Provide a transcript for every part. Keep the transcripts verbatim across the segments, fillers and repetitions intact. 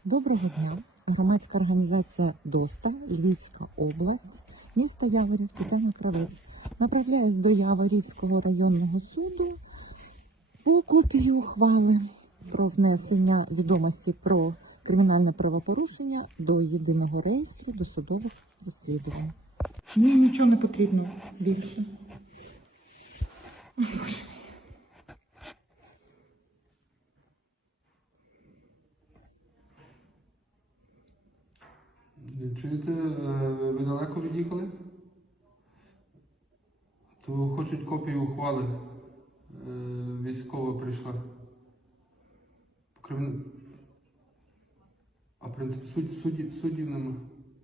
Доброго дня. Громадська організація ДОСТА, Львівська область, місто Яворів, Тетяна Кравець. Направляюсь до Яворівського районного суду по копії ухвали про внесення відомості про кримінальне правопорушення до єдиного реєстру досудових розслідувань. Мені нічого не потрібно більше. Боже. Чуєте, ви далеко від'їхали? То хочуть копію ухвали. Військова прийшла. А принцип суд, суддів, суддів нема.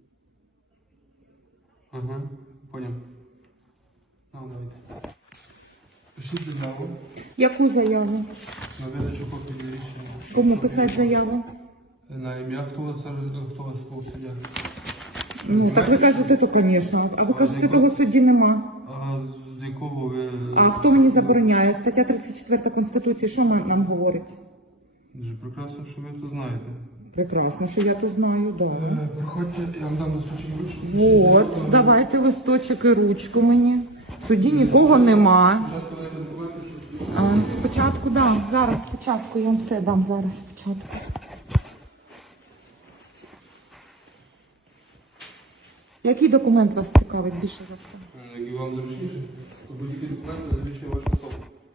Ага, поняв. Ну, давайте. Пишіть заяву. Яку заяву? На видачу копії рішення. Кому писати заяву? На ім'я, хто вас, хто вас був суддя? Ну, так ви кажете, то, звісно. А ви кажете, того судді нема. А з якого ви... А хто мені забороняє? Стаття тридцять четверта Конституції, що нам, нам говорить? Дуже прекрасно, що ви це знаєте. Прекрасно, що я тут знаю, да. Е, Проходьте, я вам дам листочок ручку. От, давайте листочок і ручку мені. В суді нікого нема. Спочатку дайте документи, що... А, спочатку, да, зараз, спочатку, я вам все дам, зараз, спочатку. Який документ вас цікавить більше за все? Які вам зручніше? То будь-які документи завищує вашу особу.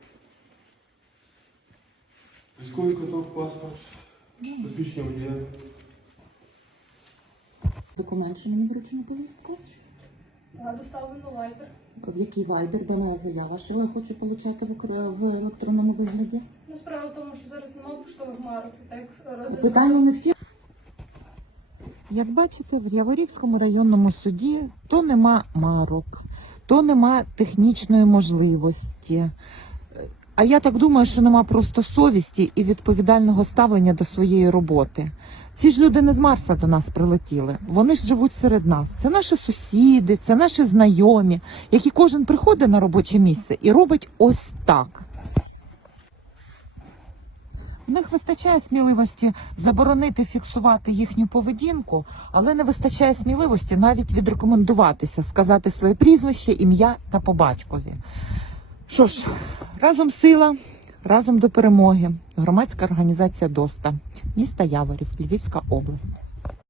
Військовий квиток, паспорт, посвідчення водія. Документ, що мені вручено повістку? Доставлено вайбер. В який вайбер, де моя заява, що я хочу отримати в, укр- в електронному вигляді? Ну, справа в тому, що зараз немає поштових марок. і Так розгляд- Питання не в тім. Як бачите, в Яворівському районному суді то нема марок, то нема технічної можливості. А я так думаю, що нема просто совісті і відповідального ставлення до своєї роботи. Ці ж люди не з Марса до нас прилетіли. Вони ж живуть серед нас. Це наші сусіди, це наші знайомі, які кожен приходить на робоче місце і робить ось так. В них вистачає сміливості заборонити фіксувати їхню поведінку, але не вистачає сміливості навіть відрекомендуватися, сказати своє прізвище, ім'я та по батькові. Що ж, разом сила, разом до перемоги. Громадська організація ДОСТА, міста Яворів, Львівська область.